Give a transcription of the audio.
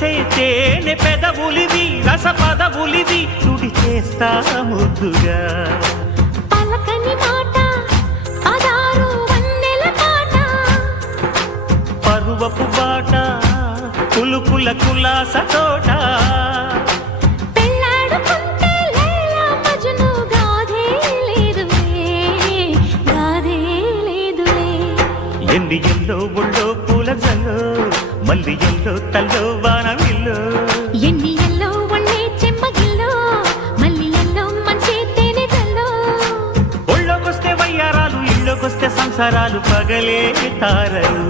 మెరిసే తేనె పెదవులివి రస పదవులివి తుడి చేస్తా ముద్దుగా పలకని మాట పదారు వన్నెల పాట పరువపు బాట కులుకుల కులాస తోట పెళ్ళాడుకుంటే లైలా మజ్ను గాథే లేదులే ఎన్ని ఎల్లో ఒళ్ళో పూల జల్లో మల్లి ఎల్లో తల్లో వానవిల్లో ఎన్ని ఎల్లో ఒళ్ళే చెమ్మగిల్లో మల్లి ఎల్లో మంచి తేనె జల్లో ఒళ్ళోకొస్తే వయ్యారాలు ఇళ్ళోకొస్తే సంసారాలు పగలే తారలు